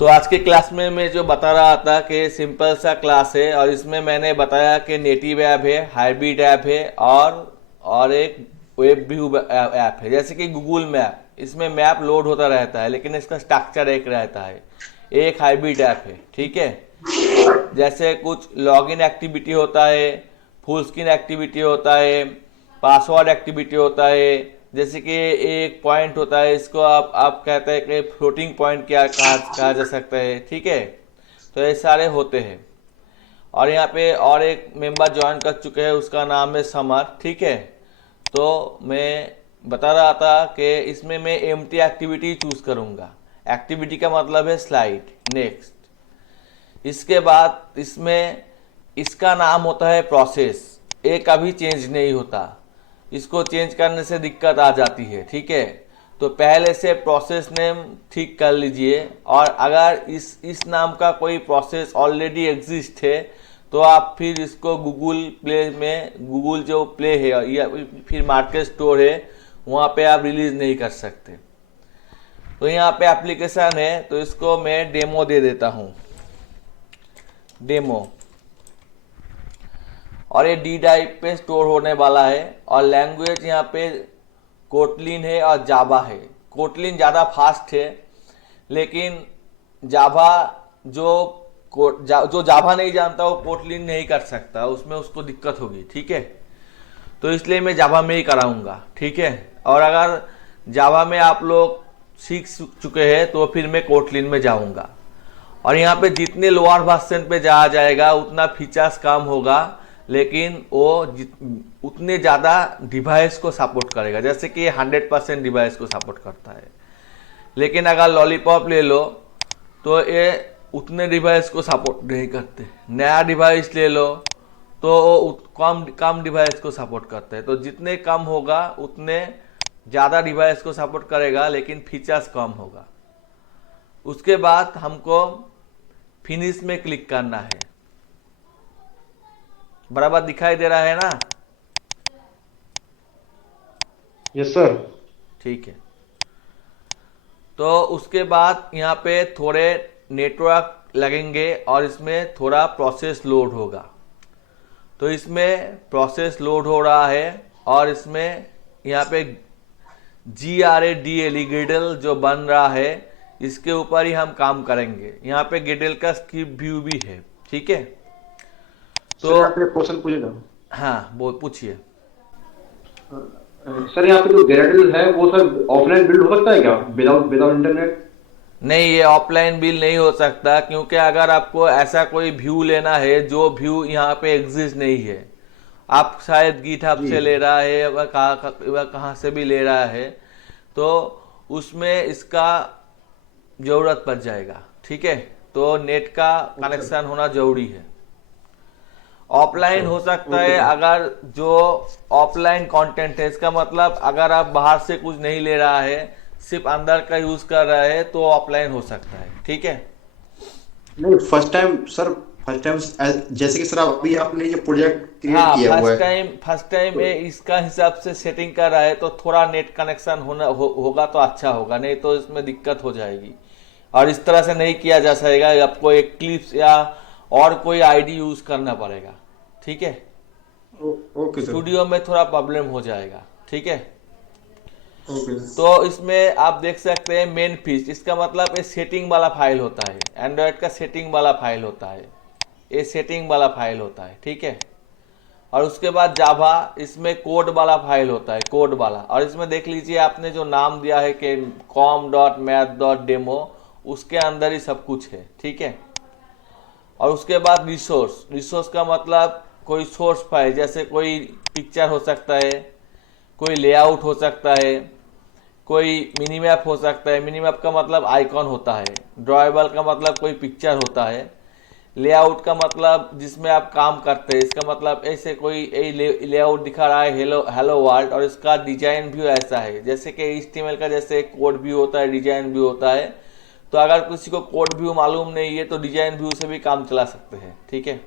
तो आज के क्लास में मैं जो बता रहा था कि सिंपल सा क्लास है और इसमें मैंने बताया कि नेटिव ऐप है, हाइब्रिड ऐप है और एक वेब व्यू ऐप है। जैसे कि गूगल मैप, इसमें मैप लोड होता रहता है लेकिन इसका स्ट्रक्चर एक रहता है। एक हाइब्रिड ऐप है, ठीक है। जैसे कुछ लॉगिन एक्टिविटी होता है, फुल स्क्रीन एक्टिविटी होता है, पासवर्ड एक्टिविटी होता है। जैसे कि एक पॉइंट होता है, इसको आप कहते हैं कि फ्लोटिंग पॉइंट क्या कहा जा सकता है, ठीक है। तो ये सारे होते हैं। और यहाँ पे और एक मेंबर ज्वाइन कर चुके हैं, उसका नाम है समर, ठीक है। तो मैं बता रहा था कि इसमें मैं एम्प्टी एक्टिविटी चूज करूँगा। एक्टिविटी का मतलब है स्लाइड, नेक्स्ट। इसके बाद इसमें इसका नाम होता है प्रोसेस। ये कभी चेंज नहीं होता, इसको चेंज करने से दिक्कत आ जाती है, ठीक है। तो पहले से प्रोसेस नेम ठीक कर लीजिए। और अगर इस नाम का कोई प्रोसेस ऑलरेडी एग्जिस्ट है तो आप फिर इसको गूगल प्ले में, गूगल जो प्ले है या फिर मार्केट स्टोर है, वहाँ पे आप रिलीज नहीं कर सकते। तो यहाँ पे एप्लीकेशन है, तो इसको मैं डेमो दे देता हूँ, डेमो। और ये डी ड्राइव पे स्टोर होने वाला है। और लैंग्वेज यहाँ पे कोटलिन है और जावा है। कोटलिन ज़्यादा फास्ट है, लेकिन जावा जो जावा नहीं जानता वो कोटलिन नहीं कर सकता, उसमें उसको दिक्कत होगी, ठीक है। तो इसलिए मैं जावा में ही कराऊंगा, ठीक है। और अगर जावा में आप लोग सीख चुके हैं तो फिर मैं कोटलिन में जाऊंगा। और यहाँ पे जितने लोअर वर्जन पे जाया जाएगा उतना फीचर्स कम होगा, लेकिन वो उतने ज़्यादा डिवाइस को सपोर्ट करेगा। जैसे कि 100% डिवाइस को सपोर्ट करता है, लेकिन अगर लॉलीपॉप ले लो तो ये उतने डिवाइस को सपोर्ट नहीं करते। नया डिवाइस ले लो तो वो कम डिवाइस को सपोर्ट करते हैं। तो जितने कम होगा उतने ज़्यादा डिवाइस को सपोर्ट करेगा, लेकिन फीचर्स कम होगा। उसके बाद हमको फिनिश में क्लिक करना है। बराबर दिखाई दे रहा है ना? Yes sir. ठीक है। तो उसके बाद यहाँ पे थोड़े नेटवर्क लगेंगे और इसमें थोड़ा प्रोसेस लोड होगा। तो इसमें प्रोसेस लोड हो रहा है और इसमें यहाँ पे GRADL ग्रिडल जो बन रहा है, इसके ऊपर ही हम काम करेंगे। यहाँ पे ग्रिडल का स्क्रिप्ट व्यू भी है, ठीक है। सर यहाँ तो पे क्वेश्चन पूछेगा। हाँ, वो पूछिए। सर यहाँ पे जो गैरेडल है वो सर ऑफलाइन बिल्ड हो सकता है क्या, विदाउट विदाउट इंटरनेट? नहीं, ये ऑफलाइन बिल नहीं हो सकता, क्योंकि अगर आपको ऐसा कोई व्यू लेना है जो व्यू यहाँ पे एग्जिस्ट नहीं है, आप शायद गिटहब जी। से ले रहा है वह कहाँ से भी ले रहा है, तो उसमें इसका ज़रूरत पड़ जाएगा, ठीक है। तो नेट का अच्छा। कनेक्शन होना जरूरी है। अच्छा। ऑफलाइन हो सकता ओके है सर। अगर जो ऑफलाइन कंटेंट है, इसका मतलब अगर आप बाहर से कुछ नहीं ले रहा है, सिर्फ अंदर का यूज कर रहा है, तो ऑफलाइन हो सकता है, ठीक है। नहीं, first time sir, first time जैसे कि सर अभी आपने ये प्रोजेक्ट क्रिएट हाँ, किया हुआ है फर्स्ट टाइम तो ये इसका हिसाब से सेटिंग कर रहा है, तो थोड़ा नेट कनेक्शन होगा तो अच्छा होगा, नहीं तो इसमें दिक्कत हो जाएगी। और इस तरह से नहीं किया जा सकेगा, आपको एक क्लिप्स या और कोई आईडी यूज करना पड़ेगा, ठीक है। Okay sir. स्टूडियो में थोड़ा प्रॉब्लम हो जाएगा, ठीक है। ओके। तो इसमें आप देख सकते हैं मेन फीच, इसका मतलब ये सेटिंग वाला फाइल होता है, एंड्रॉयड का सेटिंग वाला फाइल होता है, ये सेटिंग वाला फाइल होता है, ठीक है। और उसके बाद जावा, इसमें कोड वाला फाइल होता है, कोड वाला। और इसमें देख लीजिए आपने जो नाम दिया है कि com.math.demo, उसके अंदर ही सब कुछ है, ठीक है। और उसके बाद रिसोर्स, रिसोर्स का मतलब कोई सोर्स फाइल, जैसे कोई पिक्चर हो सकता है, कोई लेआउट हो सकता है, कोई मिनी मैप हो सकता है। मिनी मैप का मतलब आइकॉन होता है। ड्रॉएबल का मतलब कोई पिक्चर होता है। लेआउट का मतलब जिसमें आप काम करते हैं, इसका मतलब ऐसे कोई लेआउट दिखा रहा है, हेलो हेलो वर्ल्ड, और इसका डिजाइन व्यू ऐसा है, जैसे कि HTML का जैसे कोड व्यू होता है, डिजाइन व्यू होता है। तो अगर किसी को कोड व्यू मालूम नहीं है तो डिजाइन व्यू से भी काम चला सकते हैं, ठीक है।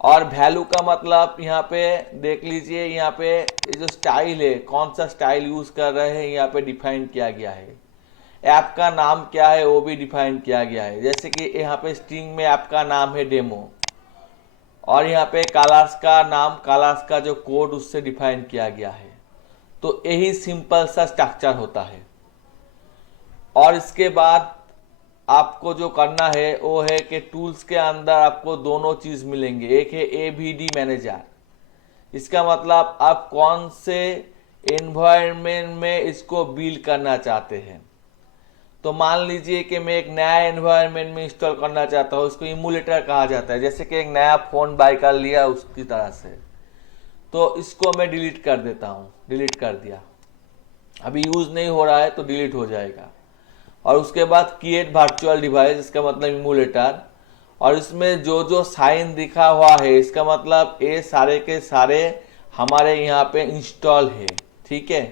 और वैल्यू का मतलब यहाँ पे देख लीजिए, यहाँ पे ये जो स्टाइल है, कौन सा स्टाइल यूज कर रहे हैं, यहाँ पे डिफाइन किया गया है। ऐप का नाम क्या है वो भी डिफाइन किया गया है। जैसे कि यहाँ पे स्ट्रिंग में ऐप का नाम है डेमो, और यहाँ पे क्लास का नाम, क्लास का जो कोड उससे डिफाइन किया गया है। तो यही सिंपल सा स्ट्रक्चर होता है। और इसके बाद आपको जो करना है वो है कि टूल्स के अंदर आपको दोनों चीज मिलेंगे। एक है एवीडी मैनेजर, इसका मतलब आप कौन से एनवायरनमेंट में इसको बिल्ड करना चाहते हैं। तो मान लीजिए कि मैं एक नया एनवायरनमेंट में इंस्टॉल करना चाहता हूँ, इसको इमुलेटर कहा जाता है, जैसे कि एक नया फोन बाय कर लिया उसकी तरह से। तो इसको मैं डिलीट कर देता हूँ, डिलीट कर दिया, अभी यूज नहीं हो रहा है तो डिलीट हो जाएगा। और उसके बाद क्रिएट वर्चुअल डिवाइस, इसका मतलब इमुलेटर, और इसमें जो जो साइन दिखा हुआ है इसका मतलब ये सारे के सारे हमारे यहाँ पे इंस्टॉल है। ठीक है,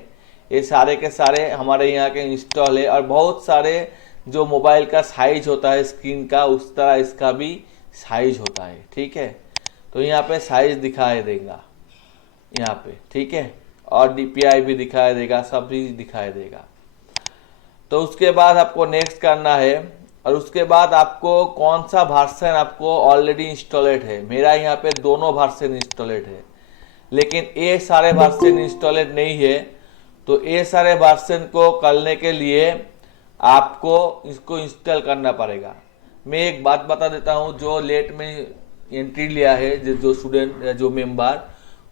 ये सारे के सारे हमारे यहाँ के इंस्टॉल है। और बहुत सारे जो मोबाइल का साइज होता है स्क्रीन का, उस तरह इसका भी साइज होता है। ठीक है, तो यहाँ पे साइज दिखाई देगा यहाँ पे। ठीक है, और DPI भी दिखाई देगा, सब भी दिखाई देगा। तो उसके बाद आपको नेक्स्ट करना है, और उसके बाद आपको कौन सा वर्जन आपको ऑलरेडी इंस्टॉलेड है। मेरा यहाँ पे दोनों वर्जन इंस्टॉलेड है, लेकिन ये सारे वर्जन इंस्टॉलेड नहीं है। तो ये सारे वर्जन को करने के लिए आपको इसको इंस्टॉल करना पड़ेगा। मैं एक बात बता देता हूँ, जो लेट में एंट्री लिया है जो स्टूडेंट जो मेंबर,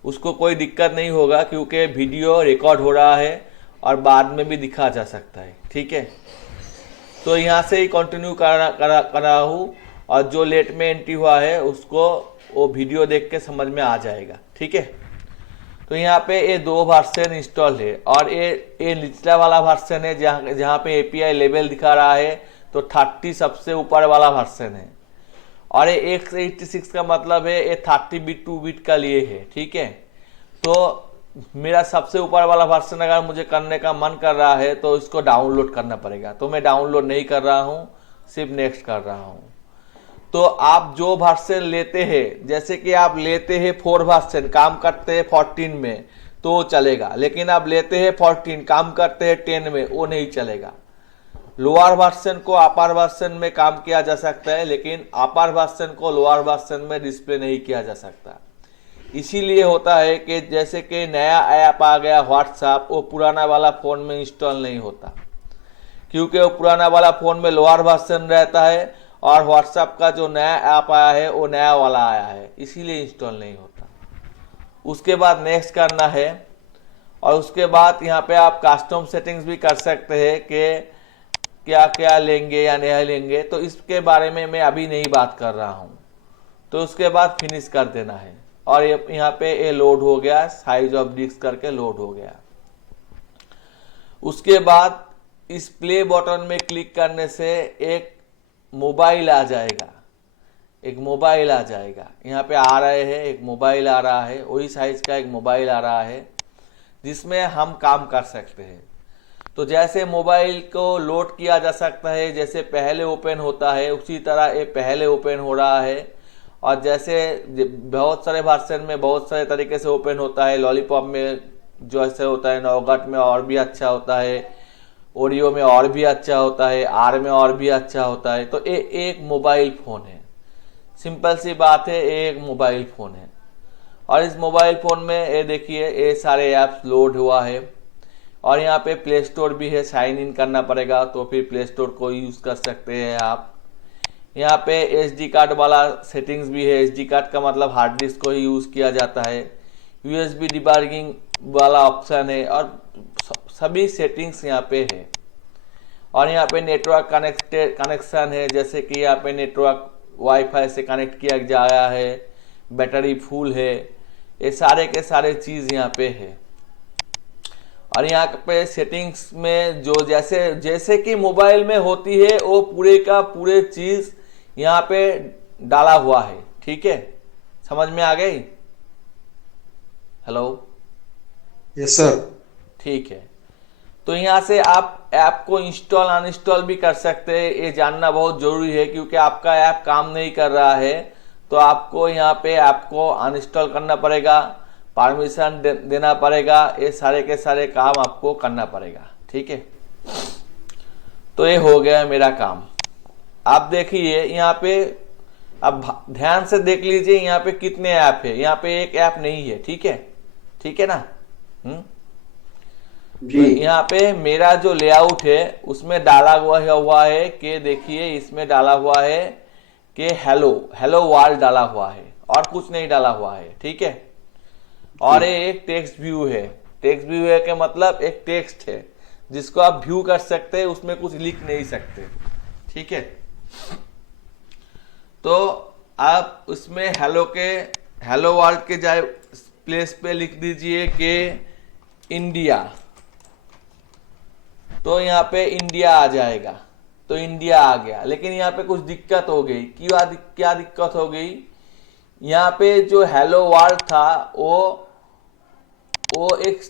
उसको कोई दिक्कत नहीं होगा, क्योंकि वीडियो रिकॉर्ड हो रहा है और बाद में भी दिखा जा सकता है। ठीक है, तो यहाँ से ही कंटिन्यू कर रहा हूँ, और जो लेट में एंट्री हुआ है उसको वो वीडियो देख के समझ में आ जाएगा। ठीक है, तो यहाँ पे ये दो वर्जन इंस्टॉल है, और ये निचला वाला वर्जन है जहाँ पे API लेवल दिखा रहा है, तो 30 सबसे ऊपर वाला वर्जन है। और ये 86 का मतलब है ये 30 बिट 2 बिट का लिए है। ठीक है, तो मेरा सबसे ऊपर वाला वर्जन अगर मुझे करने का मन कर रहा है तो इसको डाउनलोड करना पड़ेगा। तो मैं डाउनलोड नहीं कर रहा हूँ, सिर्फ नेक्स्ट कर रहा हूँ। तो आप जो वर्जन लेते हैं, जैसे कि आप लेते हैं 4 वर्जन, काम करते हैं 14 में तो चलेगा, लेकिन आप लेते हैं 14 काम करते हैं 10 में, वो नहीं चलेगा। लोअर वर्जन को अपर वर्जन में काम किया जा सकता है, लेकिन अपर वर्जन को लोअर वर्जन में डिस्प्ले नहीं किया जा सकता। इसीलिए होता है कि जैसे कि नया ऐप आ गया व्हाट्सएप, वो पुराना वाला फ़ोन में इंस्टॉल नहीं होता, क्योंकि वो पुराना वाला फ़ोन में लोअर वर्जन रहता है, और व्हाट्सएप का जो नया ऐप आया है वो नया वाला आया है, इसीलिए इंस्टॉल नहीं होता। उसके बाद नेक्स्ट करना है, और उसके बाद यहाँ पे आप कस्टम सेटिंग्स भी कर सकते हैं कि क्या क्या लेंगे या नहीं लेंगे। तो इसके बारे में मैं अभी नहीं बात कर रहा हूँ। तो उसके बाद फिनिश कर देना है, और यहाँ पे ये लोड हो गया, साइज ऑफ डिस्क करके लोड हो गया। उसके बाद इस प्ले बटन में क्लिक करने से एक मोबाइल आ जाएगा, एक मोबाइल आ जाएगा। यहाँ पे आ रहे हैं, एक मोबाइल आ रहा है, वही साइज का एक मोबाइल आ रहा है, जिसमें हम काम कर सकते हैं। तो जैसे मोबाइल को लोड किया जा सकता है, जैसे पहले ओपन होता है उसी तरह ये पहले ओपन हो रहा है। और जैसे बहुत सारे वर्जन में बहुत सारे तरीके से ओपन होता है, लॉलीपॉप में जो ऐसे होता है, नौगट में और भी अच्छा होता है, ओरियो में और भी अच्छा होता है, आर में और भी अच्छा होता है। तो ये एक मोबाइल फ़ोन है, सिंपल सी बात है, एक मोबाइल फ़ोन है। और इस मोबाइल फ़ोन में ये देखिए ये सारे ऐप्स लोड हुआ है, और यहाँ पे प्ले स्टोर भी है, साइन इन करना पड़ेगा, तो फिर प्ले स्टोर को यूज़ कर सकते हैं आप। यहाँ पे SD कार्ड वाला सेटिंग्स भी है, SD कार्ड का मतलब हार्ड डिस्क को ही यूज़ किया जाता है। USB डिबगिंग वाला ऑप्शन है, और सभी सेटिंग्स यहाँ पे है। और यहाँ पे नेटवर्क कनेक्शन है, जैसे कि यहाँ पे नेटवर्क वाईफाई से कनेक्ट किया जा रहा है, बैटरी फुल है, ये सारे के सारे चीज़ यहाँ पे है। और यहाँ पे सेटिंग्स में जो जैसे कि मोबाइल में होती है वो पूरे का पूरे चीज़ यहाँ पे डाला हुआ है। ठीक है, समझ में आ गई? Hello, yes sir. ठीक है, तो यहाँ से आप ऐप को इंस्टॉल अनइंस्टॉल भी कर सकते हैं। ये जानना बहुत ज़रूरी है, क्योंकि आपका ऐप काम नहीं कर रहा है तो आपको यहाँ पे ऐप को अनइंस्टॉल करना पड़ेगा, परमिशन देना पड़ेगा, ये सारे के सारे काम आपको करना पड़ेगा। ठीक है, तो ये हो गया मेरा काम। आप देखिए यहाँ पे, अब ध्यान से देख लीजिए यहाँ पे कितने ऐप है, यहाँ पे एक ऐप नहीं है, ठीक है, ठीक है ना। तो जी यहाँ पे मेरा जो लेआउट है उसमें डाला हुआ है कि देखिए इसमें डाला हुआ है कि हेलो हेलो वर्ल्ड डाला हुआ है और कुछ नहीं डाला हुआ है, ठीक है। और ये एक टेक्स्ट व्यू है। टेक्स्ट व्यू है कि मतलब एक टेक्स्ट है जिसको आप व्यू कर सकते हैं, उसमें कुछ लिख नहीं सकते, ठीक है। तो आप उसमें हेलो वर्ल्ड के जाए प्लेस पे लिख दीजिए कि इंडिया, तो यहाँ पे इंडिया आ जाएगा, तो इंडिया आ गया। लेकिन यहाँ पे कुछ दिक्कत हो गई। क्या दिक्कत हो गई, यहाँ पे जो हेलो वर्ल्ड था वो एक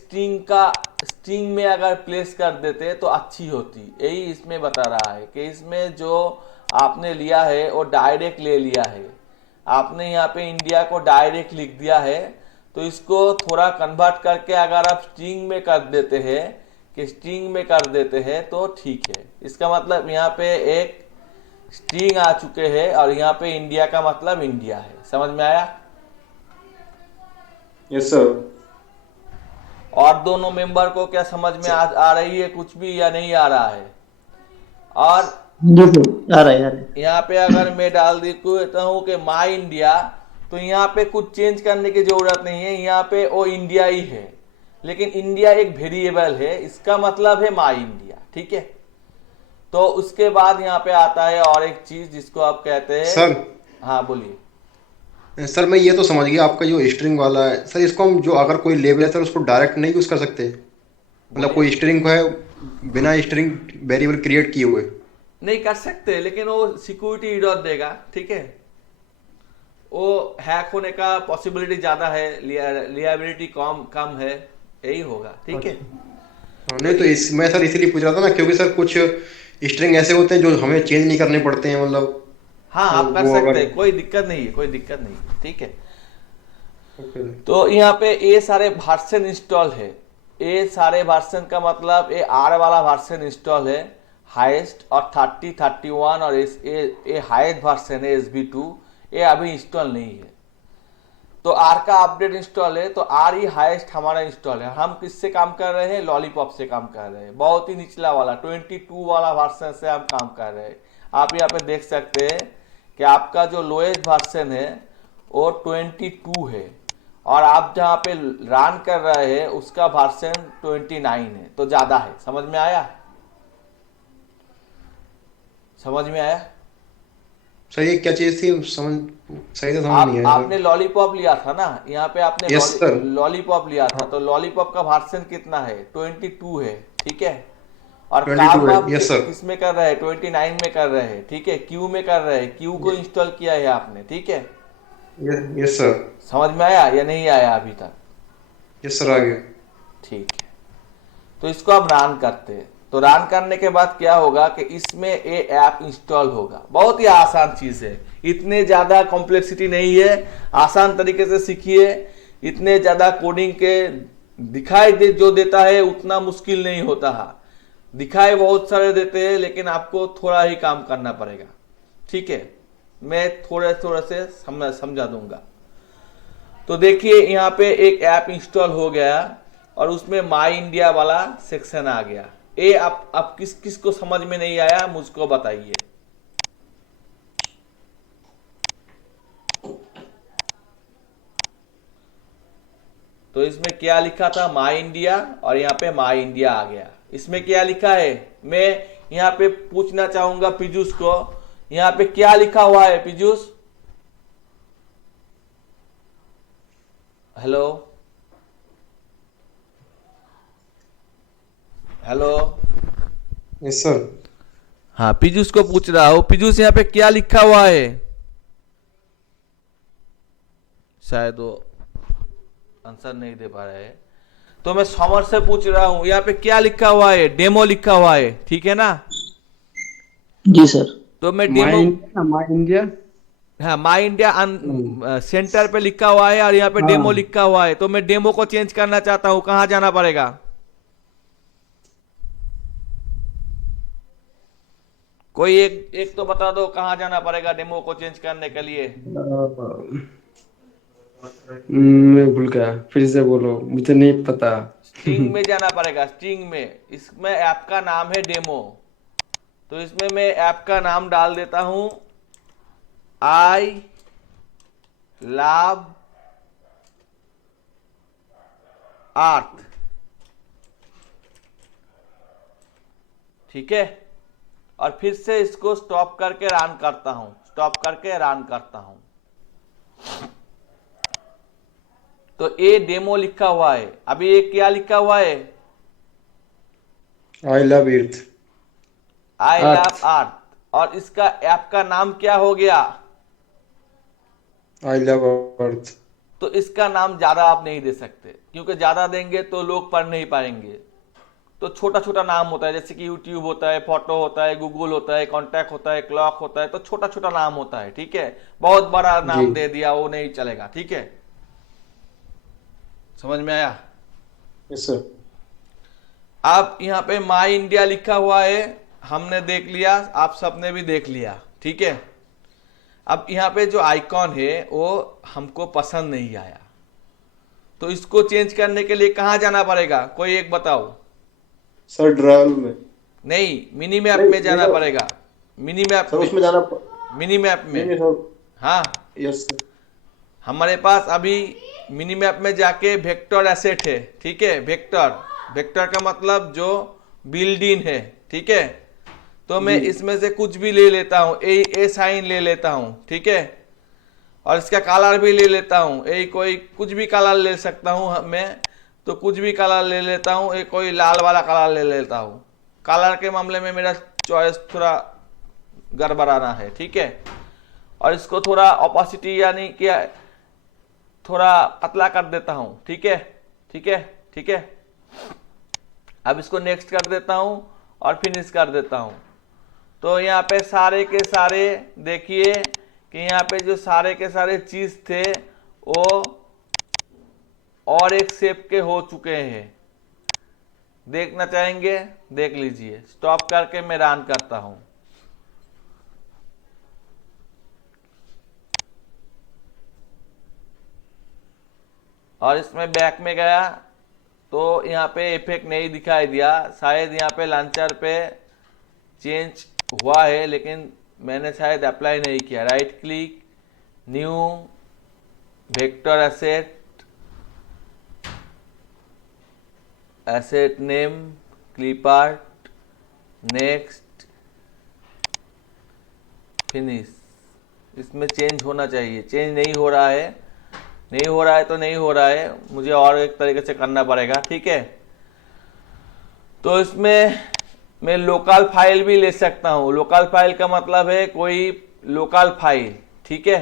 स्ट्रिंग में अगर प्लेस कर देते तो अच्छी होती। यही इसमें बता रहा है कि इसमें जो आपने लिया है वो डायरेक्ट ले लिया है, आपने यहाँ पे इंडिया को डायरेक्ट लिख दिया है। तो इसको थोड़ा कन्वर्ट करके अगर आप स्ट्रिंग में कर देते हैं तो ठीक है। इसका मतलब यहाँ पे एक स्ट्रिंग आ चुके हैं और यहाँ पे इंडिया का मतलब इंडिया है। समझ में आया? Yes sir. और दोनों मेंबर को क्या समझ में आ रही है कुछ भी या नहीं आ रहा है? और जी सर, आ रहा है, आ रहा है। यहाँ पे अगर मैं डाल देता हूँ कि माई इंडिया, तो यहाँ पे कुछ चेंज करने की जरूरत नहीं है, यहाँ पे वो इंडिया ही है। लेकिन इंडिया एक वेरिएबल है, इसका मतलब है माई इंडिया, ठीक है। तो उसके बाद यहाँ पे आता है और एक चीज जिसको आप कहते हैं सर हाँ बोलिए। सर मैं ये तो समझ गया आपका जो स्ट्रिंग वाला है सर, इसको हम जो अगर कोई लेबल है सर उसको डायरेक्ट नहीं यूज कर सकते, मतलब कोई स्ट्रिंग है बिना स्ट्रिंग वेरिएबल क्रिएट किए हुए? नहीं कर सकते, लेकिन वो सिक्योरिटी एरर देगा, ठीक है। वो हैक होने का पॉसिबिलिटी ज्यादा है, लियाबिलिटी कम है, यही होगा, ठीक है। नहीं तो मैं सर इसीलिए पूछ रहा था ना, क्योंकि सर कुछ स्ट्रिंग ऐसे होते हैं जो हमें चेंज नहीं करने पड़ते हैं, मतलब हाँ आप कर वो सकते अगर हैं, कोई दिक्कत नहीं है, ठीक है। तो यहाँ पे ये सारे वर्जन इंस्टॉल है। ये सारे वर्जन का मतलब ये आर वाला वर्जन इंस्टॉल है, हाईएस्ट, और 30, 31 और ये हाईएस्ट वर्जन है SB2, ये अभी इंस्टॉल नहीं है। तो आर का अपडेट इंस्टॉल है, तो आर ही हाईएस्ट हमारा इंस्टॉल है। हम किससे काम कर रहे हैं? लॉलीपॉप से काम कर रहे हैं, बहुत ही निचला वाला 22 वाला वर्जन से हम काम कर रहे हैं। आप यहाँ पे देख सकते हैं कि आपका जो लोएस्ट वर्जन है वो 22 है, और आप जहाँ पे रन कर रहे हैं उसका वर्जन 29 है, तो ज्यादा है। समझ में आया? सर ये क्या चीज थी, सही से समझ नहीं आया सर। आपने लॉलीपॉप लिया था ना, यहाँ पे आपने यस सर। लॉलीपॉप लिया था, हाँ तो लॉलीपॉप का वर्जन कितना है? 22 है, ठीक है। और 22 काम है, आप यस सर। किस में कर रहे हैं? 29 में कर रहे हैं, ठीक है। क्यू में कर रहे हैं, क्यू को इंस्टॉल किया है आपने, ठीक है। Yes sir. समझ में आया या नहीं आया अभी तक? यस सर, आ गया। ठीक है। तो इसको हम रन करते हैं। तो रन करने के बाद क्या होगा कि इसमें ये ऐप इंस्टॉल होगा। बहुत ही आसान चीज है, इतने ज्यादा कॉम्प्लेक्सिटी नहीं है, आसान तरीके से सीखिए। इतने ज्यादा कोडिंग के दिखाई जो देता है उतना मुश्किल नहीं होता है। दिखाई बहुत सारे देते हैं, लेकिन आपको थोड़ा ही काम करना पड़ेगा, ठीक है। मैं थोड़े थोड़े से समझा दूंगा। तो देखिए यहाँ पे एक ऐप इंस्टॉल हो गया और उसमें माई इंडिया वाला सेक्शन आ गया। ये आप किस को समझ में नहीं आया मुझको बताइए। तो इसमें क्या लिखा था? माई इंडिया, और यहाँ पे माई इंडिया आ गया। इसमें क्या लिखा है? मैं यहाँ पे पूछना चाहूंगा पीयूष को, यहाँ पे क्या लिखा हुआ है Piyush? Hello hello. Yes sir. हाँ पीयूष को पूछ रहा हूँ, पीयूष यहाँ पे क्या लिखा हुआ है? शायद वो आंसर नहीं दे पा रहे हैं, तो मैं समर से पूछ रहा हूँ यहाँ पे क्या लिखा हुआ है? डेमो लिखा हुआ है, ठीक है ना? जी सर। तो मैं डेमो, माई इंडिया, हाँ माई इंडिया सेंटर पे लिखा हुआ है और यहाँ पे डेमो लिखा हुआ है। तो मैं डेमो को चेंज करना चाहता हूँ, कहाँ जाना पड़ेगा? कोई एक एक तो बता दो कहाँ जाना पड़ेगा डेमो को चेंज करने के लिए। मैं भूल गया, फिर से बोलो, मुझे नहीं पता। स्ट्रिंग में जाना पड़ेगा, स्ट्रिंग में। इसमें ऐप का नाम है डेमो, तो इसमें मैं ऐप का नाम डाल देता हूं, आई लव आर्ट। ठीक है, और फिर से इसको स्टॉप करके रन करता हूं, स्टॉप करके रन करता हूं। तो ये डेमो लिखा हुआ है। अभी ये क्या लिखा हुआ है? I love earth. I love earth. Earth. और इसका ऐप का नाम क्या हो गया? I love earth. तो इसका नाम ज्यादा आप नहीं दे सकते, क्योंकि ज्यादा देंगे तो लोग पढ़ नहीं पाएंगे। तो छोटा छोटा नाम होता है, जैसे कि यूट्यूब होता है, फोटो होता है, गूगल होता है, कॉन्टैक्ट होता है, क्लॉक होता है, तो छोटा छोटा नाम होता है। ठीक है, बहुत बड़ा नाम जी। दे दिया वो नहीं चलेगा। ठीक है, समझ में आया? Yes sir. अब यहाँ पे माई इंडिया लिखा हुआ है, हमने देख लिया, आप सबने भी देख लिया। ठीक है, अब यहाँ पे जो आइकॉन है वो हमको पसंद नहीं आया, तो इसको चेंज करने के लिए कहाँ जाना पड़ेगा? कोई एक बताओ। सर ड्राइव में। नहीं, मिनी मैप नहीं, में जाना मेरा- पड़ेगा। मिनी मैप सर में, उसमें जाना मिनी मैप नहीं में। सर। हाँ, यस सर। हमारे पास अभी मिनी मैप में जाके वेक्टर एसेट है। ठीक है, वेक्टर, वेक्टर का मतलब जो बिल्डिंग है। ठीक है, तो मैं इसमें से कुछ भी ले लेता हूँ, ए साइन ले लेता हूँ। ठीक है, और इसका कलर भी ले लेता हूँ, ये कोई कुछ भी कलर ले सकता हूँ मैं, तो कुछ भी कलर ले लेता हूँ। एक कोई लाल वाला कलर ले लेता हूँ। कलर के मामले में मेरा चॉइस थोड़ा गड़बड़ाना है। ठीक है, और इसको थोड़ा ऑपोसिटी यानी कि थोड़ा पतला कर देता हूँ। ठीक है, ठीक है, ठीक है। अब इसको नेक्स्ट कर देता हूँ और फिनिश कर देता हूँ। तो यहाँ पे सारे के सारे देखिए कि यहाँ पे जो सारे के सारे चीज थे वो और एक शेप के हो चुके हैं। देखना चाहेंगे? देख लीजिए। स्टॉप करके मैं रन करता हूं। और इसमें बैक में गया तो यहाँ पे इफेक्ट नहीं दिखाई दिया। शायद यहाँ पे लॉन्चर पे चेंज हुआ है, लेकिन मैंने शायद अप्लाई नहीं किया। Right click, new, vector asset, asset name, clip art, next, finish. इसमें चेंज होना चाहिए, चेंज नहीं हो रहा है। नहीं हो रहा है तो नहीं हो रहा है, मुझे और एक तरीके से करना पड़ेगा। ठीक है, तो इसमें मैं लोकल फाइल भी ले सकता हूँ। लोकल फाइल का मतलब है कोई लोकल फाइल। ठीक है,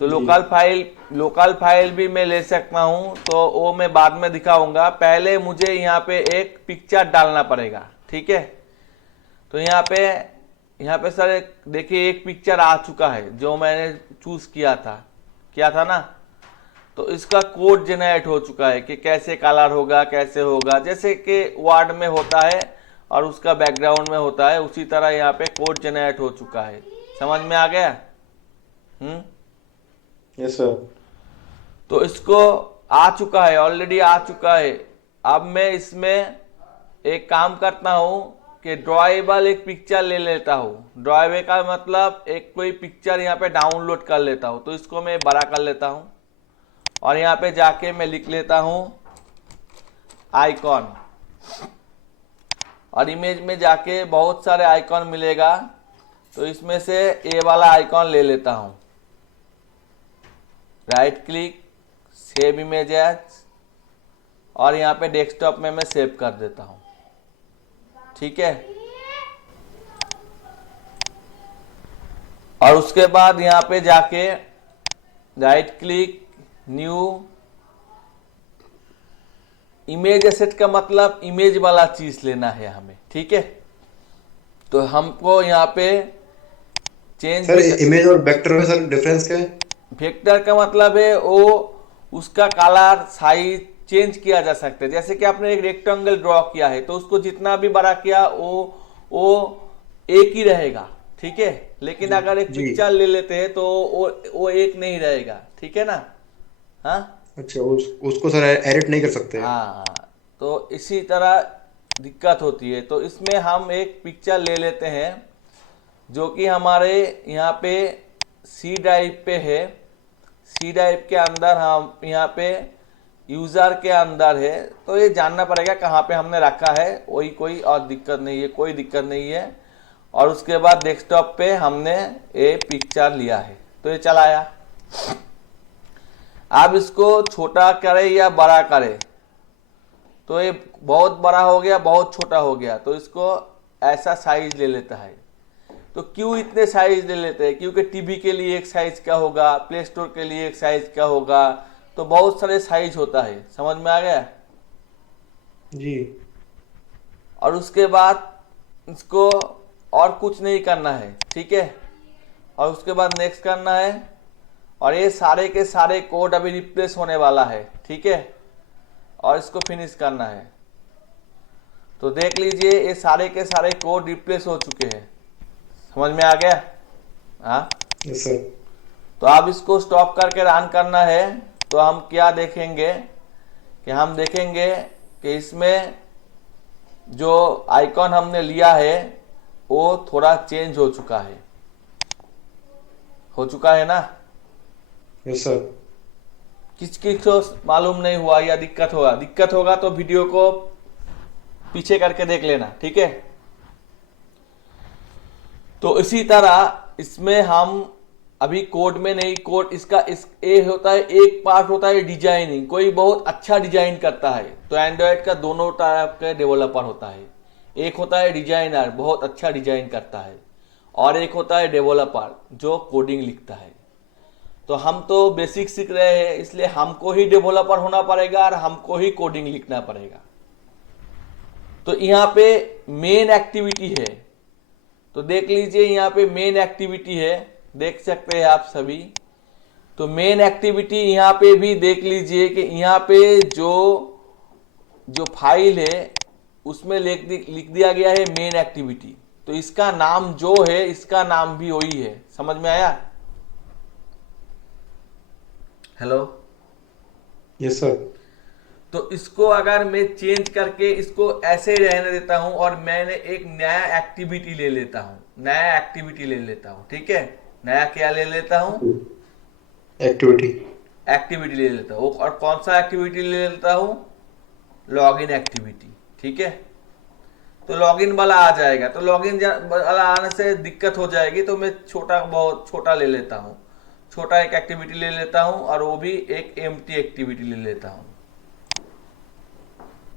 तो लोकल फाइल भी मैं ले सकता हूँ, तो वो मैं बाद में दिखाऊंगा। पहले मुझे यहाँ पे एक पिक्चर डालना पड़ेगा। ठीक है, तो यहाँ पे सर देखिए एक पिक्चर आ चुका है जो मैंने चूज किया था ना। तो इसका कोड जनरेट हो चुका है कि कैसे कलर होगा, कैसे होगा, जैसे कि वर्ड में होता है और उसका बैकग्राउंड में होता है, उसी तरह यहाँ पे कोड जनरेट हो चुका है। समझ में आ गया? Yes sir. तो इसको आ चुका है, ऑलरेडी आ चुका है। अब मैं इसमें एक काम करता हूं कि ड्रॉएबल एक पिक्चर ले लेता हूं। ड्रॉएबल का मतलब एक कोई पिक्चर यहाँ पे डाउनलोड कर लेता हूं। तो इसको मैं बड़ा कर लेता हूं और यहाँ पे जाके मैं लिख लेता हूं आइकॉन। और इमेज में जाके बहुत सारे आइकॉन मिलेगा, तो इसमें से ए वाला आइकॉन ले लेता हूं। Right click, save image as, और यहाँ पे डेस्कटॉप में मैं सेव कर देता हूं। ठीक है, और उसके बाद यहाँ पे जाके right click, new, image asset का मतलब इमेज वाला चीज लेना है हमें। ठीक है, तो हमको यहाँ पे चेंज सर इमेज और वेक्टर में सर डिफरेंस क्या है? वेक्टर का मतलब है वो उसका कलर साइज चेंज किया जा सकता है। जैसे कि आपने एक रेक्टेंगल ड्रॉ किया है तो उसको जितना भी बड़ा किया वो एक ही रहेगा, ठीक है। लेकिन अगर एक जी। पिक्चर ले लेते हैं तो वो एक नहीं रहेगा, ठीक है ना। हाँ अच्छा, उसको सर एडिट नहीं कर सकते? हाँ, तो इसी तरह दिक्कत होती है। तो इसमें हम एक पिक्चर ले लेते हैं जो कि हमारे यहाँ पे सी ड्राइव पे है। सी ड्राइव के अंदर हम यहाँ पे यूज़र के अंदर है, तो ये जानना पड़ेगा कहाँ पे हमने रखा है, वही कोई और दिक्कत नहीं है, कोई दिक्कत नहीं है। और उसके बाद डेस्कटॉप पे हमने ये पिक्चर लिया है, तो ये चलाया। अब इसको छोटा करे या बड़ा करे, तो ये बहुत बड़ा हो गया, बहुत छोटा हो गया, तो इसको ऐसा साइज ले लेता है। तो क्यों इतने साइज ले लेते हैं? क्योंकि टीवी के लिए एक साइज का होगा, प्ले स्टोर के लिए एक साइज का होगा, तो बहुत सारे साइज होता है। समझ में आ गया? जी। और उसके बाद इसको और कुछ नहीं करना है, ठीक है। और उसके बाद नेक्स्ट करना है, और ये सारे के सारे कोड अभी रिप्लेस होने वाला है, ठीक है। और इसको फिनिश करना है। तो देख लीजिए ये सारे के सारे कोड रिप्लेस हो चुके हैं। समझ में आ गया? हाँ, यस सर। तो आप इसको स्टॉप करके रन करना है। तो हम क्या देखेंगे कि हम देखेंगे कि इसमें जो आइकॉन हमने लिया है वो थोड़ा चेंज हो चुका है। हो चुका है ना? Yes sir. किसी को मालूम नहीं हुआ या दिक्कत होगा? दिक्कत होगा तो वीडियो को पीछे करके देख लेना, ठीक है। तो इसी तरह इसमें हम अभी कोड में नहीं, कोड इसका इस ए होता है, एक पार्ट होता है डिजाइनिंग। कोई बहुत अच्छा डिजाइन करता है, तो एंड्रॉयड का दोनों टाइप का डेवलपर होता है। एक होता है डिजाइनर, बहुत अच्छा डिजाइन करता है, और एक होता है डेवलपर जो कोडिंग लिखता है। तो हम तो बेसिक सीख रहे हैं, इसलिए हमको ही डेवलपर होना पड़ेगा और हमको ही कोडिंग लिखना पड़ेगा। तो यहाँ पे मेन एक्टिविटी है, तो देख लीजिए यहाँ पे मेन एक्टिविटी है, देख सकते हैं आप सभी। तो मेन एक्टिविटी यहाँ पे भी देख लीजिए कि यहाँ पे जो फाइल है उसमें लिख दिया गया है मेन एक्टिविटी। तो इसका नाम जो है, इसका नाम भी वही है। समझ में आया? हेलो? Yes sir. तो इसको अगर मैं चेंज करके इसको ऐसे ही रहने देता हूं और मैंने एक नया एक्टिविटी ले लेता हूं, नया एक्टिविटी ले लेता हूं, ठीक है। नया क्या ले लेता हूं? एक्टिविटी। एक्टिविटी ले लेता हूं। और कौन सा एक्टिविटी ले लेता हूं? लॉगिन एक्टिविटी, ठीक है। तो लॉगिन वाला आ जाएगा। तो लॉगिन वाला आने से दिक्कत हो जाएगी, तो मैं छोटा, बहुत छोटा ले लेता हूं। छोटा एक एक्टिविटी ले लेता हूं, और वो भी एक एम्प्टी एक्टिविटी ले लेता हूं।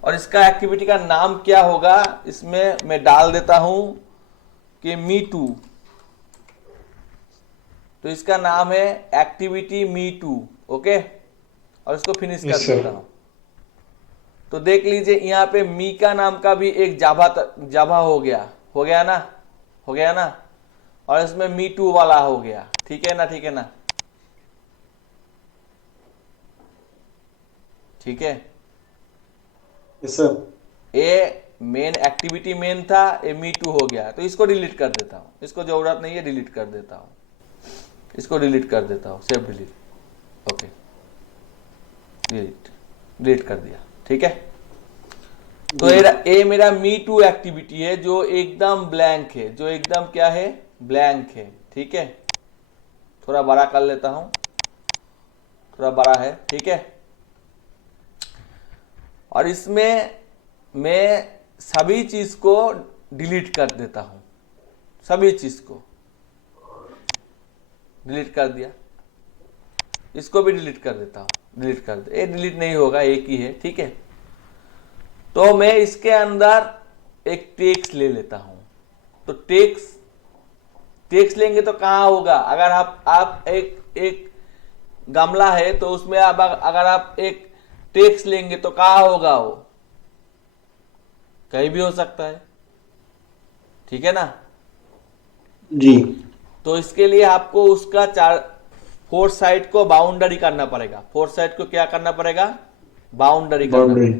और इसका एक्टिविटी का नाम क्या होगा, इसमें मैं डाल देता हूं कि मी टू। तो इसका नाम है एक्टिविटी मी टू, ओके। और इसको फिनिश कर देता हूं। तो देख लीजिए यहाँ पे मी का नाम का भी एक जावा हो गया ना, हो गया ना। और इसमें मी टू वाला हो गया, ठीक है ना, ठीक है ना, ठीक है। Yes sir. A main activity मेन था, ए मी टू हो गया। तो इसको डिलीट कर देता हूं, इसको जरूरत नहीं है, डिलीट कर देता हूं, इसको डिलीट कर देता हूं, सेव डिलीट, ओके, डिलीट कर दिया, ठीक है। तो ए मेरा मी टू एक्टिविटी है जो एकदम ब्लैंक है, जो एकदम क्या है, ब्लैंक है, ठीक है। थोड़ा बड़ा कर लेता हूं, थोड़ा बड़ा है, ठीक है। और इसमें मैं सभी चीज को डिलीट कर देता हूं, सभी चीज को डिलीट कर दिया। इसको भी डिलीट कर देता हूं, डिलीट कर दे, ये डिलीट नहीं होगा, एक ही है, ठीक है। तो मैं इसके अंदर एक टेक्स्ट ले लेता हूं। तो टेक्स्ट लेंगे तो कहां होगा? अगर आप एक गमला है तो उसमें अगर आप एक टेक्स्ट लेंगे तो कहां होगा? वो कहीं भी हो सकता है, ठीक है ना। जी। तो इसके लिए आपको उसका फोर्थ साइड को बाउंड्री करना पड़ेगा। फोर्थ साइड को क्या करना पड़ेगा? बाउंड्री करना पड़ेगा।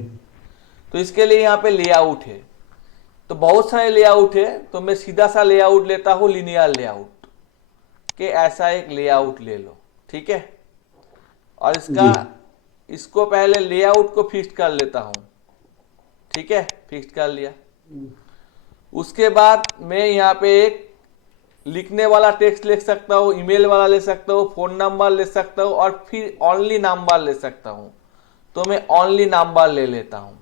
तो इसके लिए यहाँ पे लेआउट है। तो बहुत सारे लेआउट है, तो मैं सीधा सा लेआउट लेता हूं, लिनियर लेआउट के ऐसा एक लेआउट ले लो, ठीक है। और इसको पहले लेआउट को फिक्स कर लेता हूं, ठीक है, फिक्स कर लिया। उसके बाद मैं यहाँ पे एक लिखने वाला टेक्स्ट लिख सकता हूँ, ईमेल वाला ले सकता हूँ, फोन नंबर ले सकता हूँ, और फिर ओनली नंबर ले सकता हूँ। तो मैं ओनली नंबर ले लेता हूँ,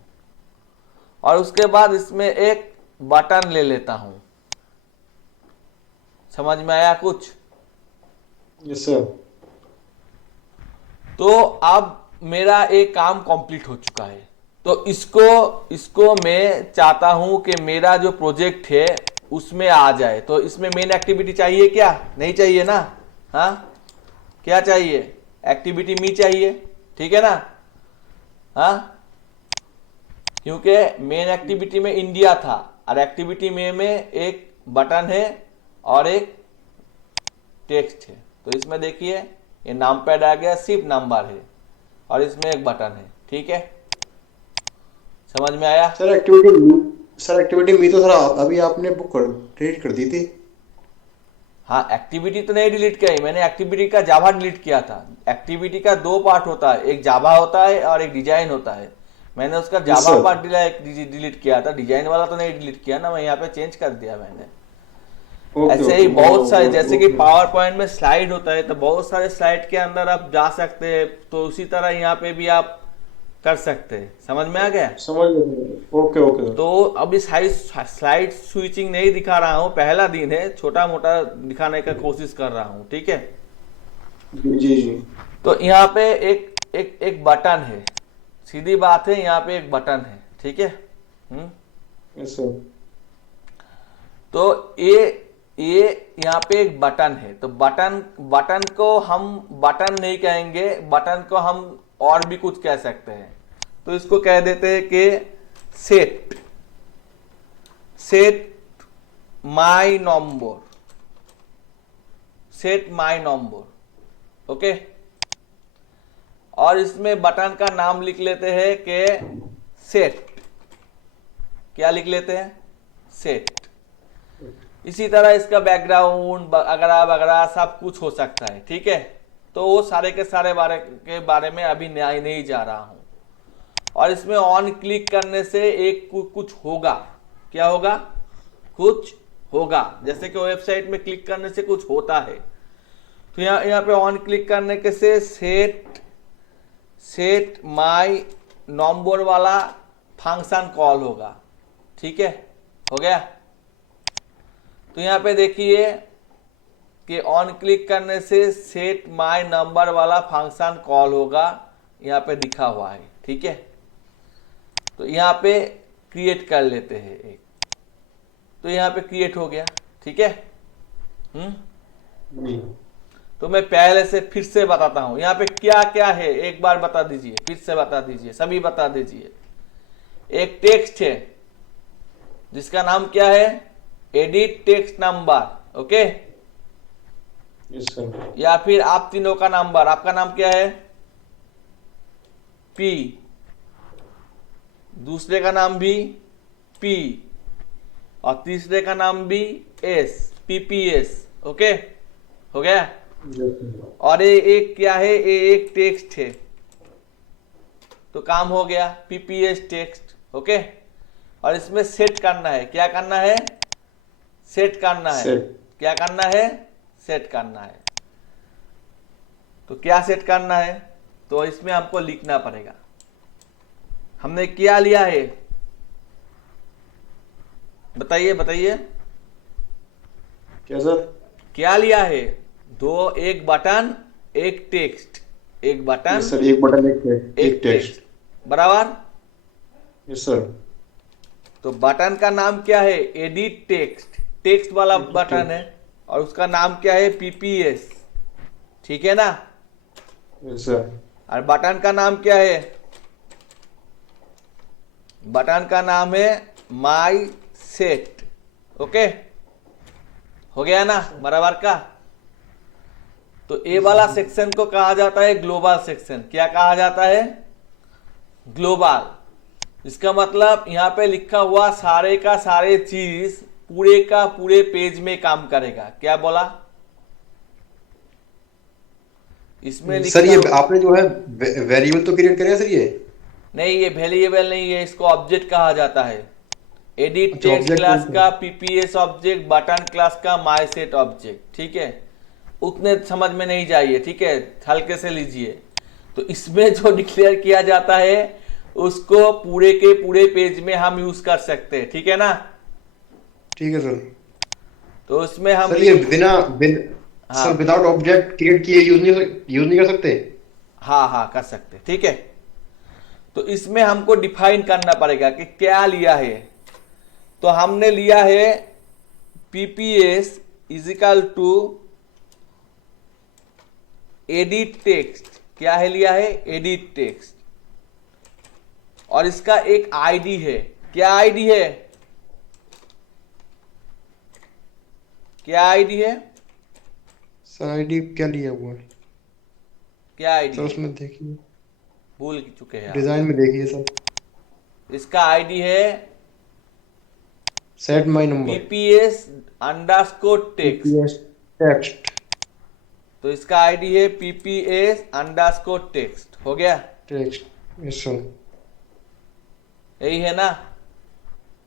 और उसके बाद इसमें एक बटन ले लेता हूँ। समझ में आया कुछ? Yes sir. तो अब मेरा एक काम कंप्लीट हो चुका है। तो इसको मैं चाहता हूं कि मेरा जो प्रोजेक्ट है उसमें आ जाए। तो इसमें मेन एक्टिविटी चाहिए क्या? नहीं चाहिए ना? हाँ, क्या चाहिए? एक्टिविटी मी चाहिए, ठीक है ना? हाँ, क्योंकि मेन एक्टिविटी में इंडिया था, और एक्टिविटी में एक बटन है और एक टेक्स्ट है। तो इसमें देखिए ये नाम पैड आ गया, सिर्फ नंबर है, और इसमें एक बटन है, ठीक है। समझ में आया? सर एक्टिविटी मी तो सर अभी आपने बुक कर डिलीट कर दी थी। हाँ, एक्टिविटी तो नहीं डिलीट किया, मैंने एक्टिविटी का जावा डिलीट किया था। एक्टिविटी का दो पार्ट होता है, एक जावा होता है और एक डिजाइन होता है। मैंने उसका जावा sir. पार्ट डिलीट किया था, डिजाइन वाला तो नहीं डिलीट किया ना, मैं यहाँ पे चेंज कर दिया मैंने। ऐसे ही बहुत सारे, जैसे कि पावर पॉइंट में स्लाइड होता है, तो बहुत सारे स्लाइड के अंदर आप जा सकते हैं, तो उसी तरह यहाँ पे भी आप कर सकते हैं। समझ में आ गया? समझ गए। Okay okay. तो अभी स्लाइड स्विचिंग नहीं दिखा रहा हूँ, पहला दिन है, छोटा मोटा दिखाने का कोशिश कर रहा हूँ, ठीक है। जी जी। तो यहाँ पे एक बटन है, सीधी बात है, यहाँ पे एक बटन है, ठीक है। Yes sir. तो ये यहाँ पे एक बटन है, तो बटन को हम बटन नहीं कहेंगे, बटन को हम और भी कुछ कह सकते हैं। तो इसको कह देते हैं कि सेट माई नंबर, ओके। और इसमें बटन का नाम लिख लेते हैं कि सेट, क्या लिख लेते हैं? सेट। इसी तरह इसका बैकग्राउंड वगैरह सब कुछ हो सकता है, ठीक है। तो वो सारे के सारे बारे में अभी नहीं जा रहा हूं। और इसमें ऑन क्लिक करने से एक कुछ होगा। क्या होगा? कुछ होगा, जैसे कि वेबसाइट में क्लिक करने से कुछ होता है। तो यहाँ पे ऑन क्लिक करने के से सेट माई नंबर वाला फंक्शन कॉल होगा, ठीक है। हो गया? तो यहाँ पे देखिए कि ऑन क्लिक करने से सेट माई नंबर वाला फंक्शन कॉल होगा, यहाँ पे दिखा हुआ है, ठीक है। तो यहाँ पे क्रिएट कर लेते हैं एक, तो यहाँ पे क्रिएट हो गया, ठीक है। तो मैं पहले से फिर से बताता हूं, यहाँ पे क्या क्या है एक बार बता दीजिए, फिर से बता दीजिए, सभी बता दीजिए। एक टेक्स्ट है जिसका नाम क्या है? Edit text number, okay. Yes sir. या फिर आप तीनों का नंबर, आपका नाम क्या है? पी, दूसरे का नाम भी पी, और तीसरे का नाम भी एस, पीपीएस, ओके। हो गया? और ये एक क्या है? ये एक टेक्स्ट है, तो काम हो गया, पीपीएस टेक्स्ट, ओके। और इसमें सेट करना है, क्या करना है? सेट करना है। क्या करना है? सेट करना है। तो क्या सेट करना है? तो इसमें हमको लिखना पड़ेगा। हमने क्या लिया है? बताइए बताइए, क्या सर? क्या लिया है? एक बटन, एक टेक्स्ट, एक बटन, यस सर। एक बटन एक टेक्स्ट, बराबर। Yes sir. तो बटन का नाम क्या है? एडिट टेक्स्ट, टेक्स्ट वाला बटन है, और उसका नाम क्या है? पीपीएस, ठीक है ना। Yes sir. और बटन का नाम क्या है? बटन का नाम है माई सेट, ओके। हो गया ना बराबर का। तो ए वाला सेक्शन को कहा जाता है ग्लोबल सेक्शन। क्या कहा जाता है? ग्लोबल। इसका मतलब यहाँ पे लिखा हुआ सारे का सारे चीज पूरे का पूरे पेज में काम करेगा। क्या बोला? इसमें सर ये लिखा आपने जो है वेरिएबल तो क्रिएट करे हैं सर ये? नहीं, ये वेरिएबल नहीं है, इसको ऑब्जेक्ट कहा जाता है। एडिट अच्छा, टेक्स्ट ऑब्जेक्ट क्लास बोलते का हैं। पीपीएस ऑब्जेक्ट, बटन क्लास का माई सेट ऑब्जेक्ट। ठीक है, उतने समझ में नहीं जाइए, ठीक है, हल्के से लीजिए। तो इसमें जो डिक्लेयर किया जाता है उसको पूरे के पूरे पेज में हम यूज कर सकते हैं। ठीक है ना? ठीक है सर। तो उसमें हम सर ये सर हाँ विदाउट ऑब्जेक्ट क्रिएट किए यूज नहीं कर सकते? हाँ हाँ कर सकते। ठीक है, तो इसमें हमको डिफाइन करना पड़ेगा कि क्या लिया है। तो हमने लिया है पीपीएस इजिकल टू एडिट टेक्स्ट। क्या है लिया है? Edit text. और इसका एक आईडी है। क्या आईडी है? क्या आईडी है? सर आईडी क्या लिया हुआ है? क्या आईडी सर है? उसमें देखिए, भूल चुके हैं आप। डिजाइन में देखिए सर। इसका आईडी है set my number PPS underscore text. PPS text तो इसका आईडी है पीपीएस अंडरस्कोर टेक्स्ट। हो गया? टेक्स्ट। Yes sir. यही है ना?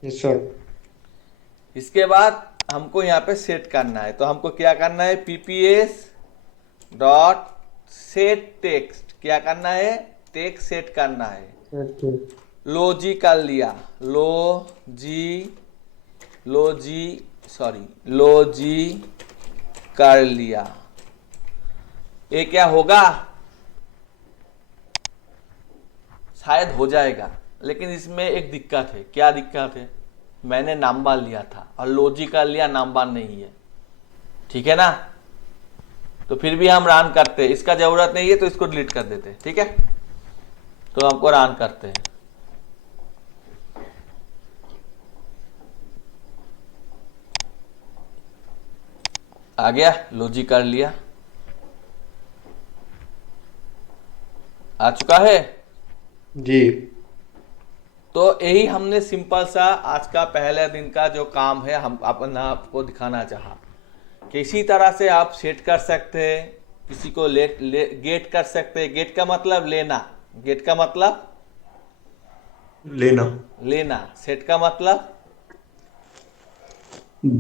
Yes sir. इसके बाद हमको यहाँ पे सेट करना है। तो हमको क्या करना है? PPS dot set text. क्या करना है? टेक्स्ट सेट करना है। लो जी कर लिया, लो जी कर लिया। ये क्या होगा? शायद हो जाएगा, लेकिन इसमें एक दिक्कत है। क्या दिक्कत है? मैंने नामबार लिया था और लॉजिकल लिया, नामबार नहीं है। ठीक है ना? तो फिर भी हम रन करते हैं, इसका जरूरत नहीं है तो इसको डिलीट कर देते हैं। ठीक है, तो हमको रन करते हैं। आ गया, लॉजिक कर लिया, आ चुका है। जी। तो यही हमने सिंपल सा आज का पहले दिन का जो काम है हम आपको दिखाना चाहा कि इसी तरह से आप सेट कर सकते हैं, किसी को गेट कर सकते हैं। गेट का मतलब लेना, गेट का मतलब लेना, सेट का मतलब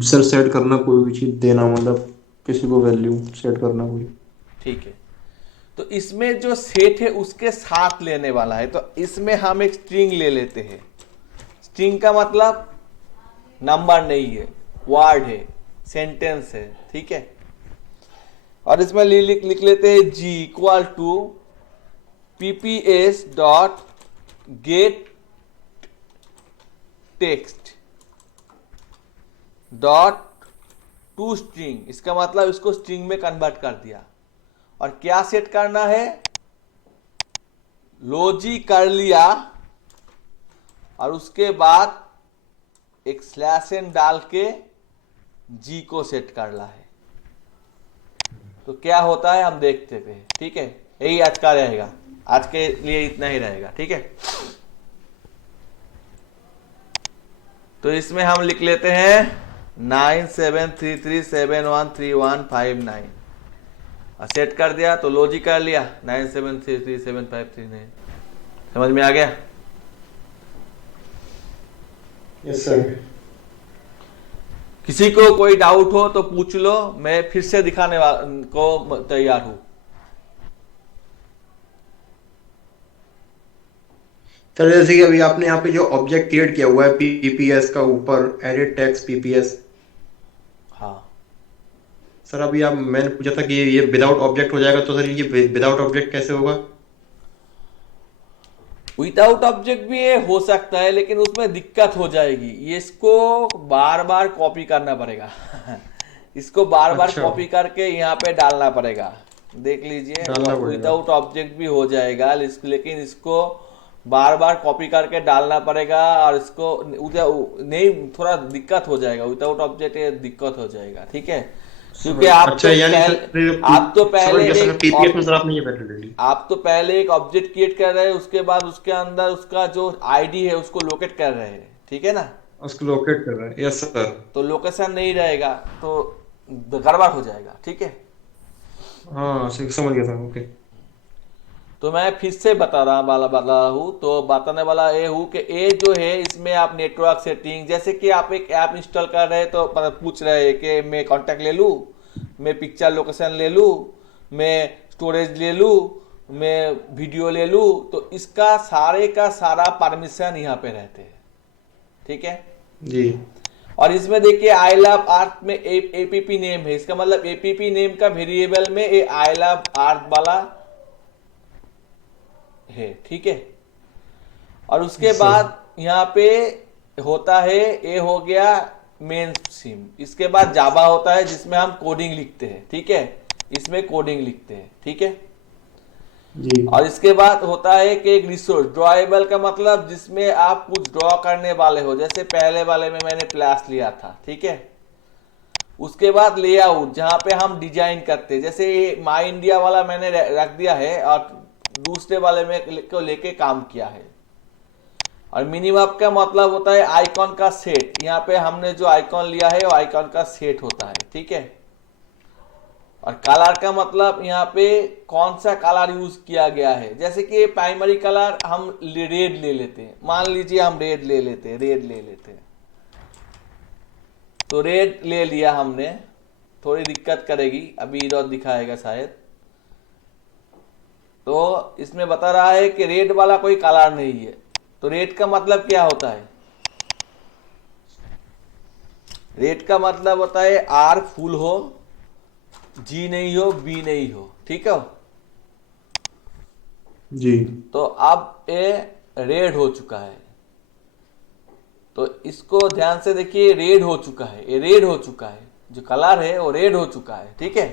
सर सेट करना, कोई भी चीज देना, मतलब किसी को वैल्यू सेट करना कोई। ठीक है। तो इसमें जो सेट है उसके साथ लेने वाला है। तो इसमें हम एक स्ट्रिंग ले लेते हैं। स्ट्रिंग का मतलब नंबर नहीं है, वर्ड है, सेंटेंस है। ठीक है, और इसमें लिख लेते हैं g equal to PPS dot get text dot to string. इसका मतलब इसको स्ट्रिंग में कन्वर्ट कर दिया। और क्या सेट करना है? लॉजी कर लिया और उसके बाद एक स्लैश एन डाल के जी को सेट करना है। तो क्या होता है हम देखते हैं। ठीक है, यही आज का रहेगा। आज के लिए इतना ही रहेगा। ठीक है, तो इसमें हम लिख लेते हैं 9733713159 और सेट कर दिया। तो लॉजिक कर लिया 97337539। समझ में आ गया? Yes sir. किसी को कोई डाउट हो तो पूछ लो, मैं फिर से दिखाने को तैयार हूं। सर जैसे कि अभी आपने यहाँ पे जो ऑब्जेक्ट क्रिएट किया हुआ है पीपीएस का ऊपर एडिट टेक्स्ट पीपीएस। हाँ सर अभी मैंने पूछा था कि ये विदाउट ऑब्जेक्ट हो जाएगा, तो सर ये विदाउट ऑब्जेक्ट कैसे होगा? विदाउट ऑब्जेक्ट भी ये हो सकता है, लेकिन उसमें दिक्कत हो जाएगी। ये इसको बार बार कॉपी करना पड़ेगा इसको बार बार अच्छा। कॉपी करके यहाँ पे डालना पड़ेगा। देख लीजिए, डालना पड़ेगा। विदाउट ऑब्जेक्ट भी हो जाएगा, लेकिन इसको बार बार कॉपी करके डालना पड़ेगा। और इसको नहीं, थोड़ा दिक्कत हो जाएगा। विदाउट ऑब्जेक्ट ये दिक्कत हो जाएगा। ठीक है, क्योंकि आप अच्छा, तो यानी पहले सर आप तो पहले सर एक पीपीएफ में सर आप नहीं है फैसिलिटी। आप तो पहले एक ऑब्जेक्ट क्रिएट कर रहे हैं, उसके बाद उसके अंदर उसका जो आईडी है उसको लोकेट कर रहे हैं, ठीक है ना। उसको लोकेट कर रहे हैं, यस सर। तो लोकेशन नहीं रहेगा तो गड़बड़ हो जाएगा, ठीक है। हाँ समझ गया सर, ओके। तो मैं फिर से बता रहा हूँ, तो बताने वाला ये हूँ कि ये जो है इसमें आप नेटवर्क सेटिंग, जैसे कि आप एक ऐप इंस्टॉल कर रहे हैं तो पूछ रहे हैं कि मैं कांटेक्ट ले लूँ, मैं पिक्चर लोकेशन ले लूँ, मैं स्टोरेज ले लूँ, मैं वीडियो ले लूँ, तो इसका सारे का सारा परमिशन यहाँ पे रहते हैं, ठीक है। जी और इसमें देखिए आई लव आर्ट में एपीपी नेम है, इसका मतलब एपीपी नेम का वेरिएबल में ये आई लव आर्ट वाला है, ठीक है। और उसके सर। बाद यहाँ पे होता है, ये हो गया मेन सिम। इसके बाद जावा होता है जिसमें हम कोडिंग लिखते हैं, ठीक है, इसमें कोडिंग लिखते हैं, ठीक है। जी और इसके बाद होता है कि एक रिसोर्स ड्रॉएबल का मतलब जिसमें आप कुछ ड्रॉ करने वाले हो, जैसे पहले वाले में मैंने प्लास लिया था, ठीक है। उसके बाद लेआउट जहां पे हम डिजाइन करते हैं, जैसे ये माई इंडिया वाला मैंने रख दिया है और दूसरे वाले में को लेके काम किया है। और मिनिमम का मतलब होता है आइकॉन का सेट, यहाँ पे हमने जो आइकॉन लिया है वो आइकॉन का सेट होता है, ठीक है। और कलर का मतलब यहाँ पे कौन सा कलर यूज किया गया है, जैसे कि प्राइमरी कलर हम रेड ले लेते हैं, मान लीजिए हम रेड ले लेते हैं, तो रेड ले लिया हमने, थोड़ी दिक्कत करेगी अभी इधर दिखाएगा शायद। तो इसमें बता रहा है कि रेड वाला कोई कलर नहीं है, तो रेड का मतलब क्या होता है, रेड का मतलब होता है आर फुल हो, जी नहीं हो, बी नहीं हो, ठीक है। जी तो अब ये रेड हो चुका है, तो इसको ध्यान से देखिए, रेड हो चुका है, ये रेड हो चुका है, जो कलर है वो रेड हो चुका है, ठीक है।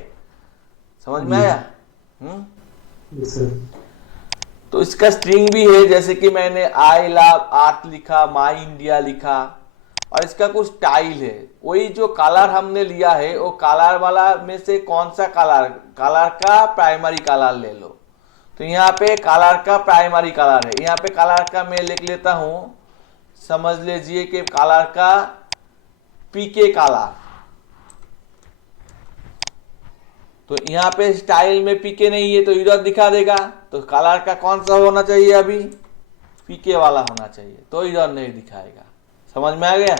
समझ में आया? Yes sir. तो इसका स्ट्रिंग भी है, जैसे कि मैंने आई लव आर्ट लिखा, माई इंडिया लिखा, और इसका कुछ स्टाइल है। वही जो कलर हमने लिया है वो कलर वाला में से कौन सा कलर का प्राइमरी कलर ले लो। तो यहाँ पे कलर का प्राइमरी कलर है, यहाँ पे कलर का मैं लिख लेता हूं, समझ लीजिए कि कलर का पीके कलर। तो यहाँ पे स्टाइल में पीके नहीं है तो इधर दिखा देगा, तो कलर का कौन सा होना चाहिए, अभी पीके वाला होना चाहिए, तो इधर नहीं दिखाएगा। समझ में आ गया?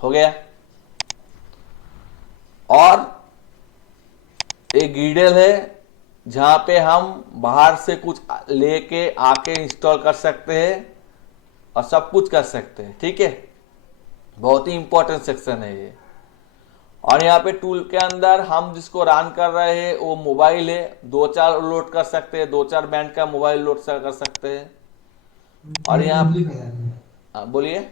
हो गया। और एक ग्रिडल है जहां पे हम बाहर से कुछ लेके आके इंस्टॉल कर सकते हैं और सब कुछ कर सकते हैं, ठीक है। बहुत ही इंपॉर्टेंट सेक्शन है ये। और यहाँ पे टूल के अंदर हम जिसको रन कर रहे हैं वो मोबाइल है, 2-4 लोड कर सकते हैं, 2-4 बैंड का मोबाइल लोड कर सकते हैं। और यहाँ बोलिए।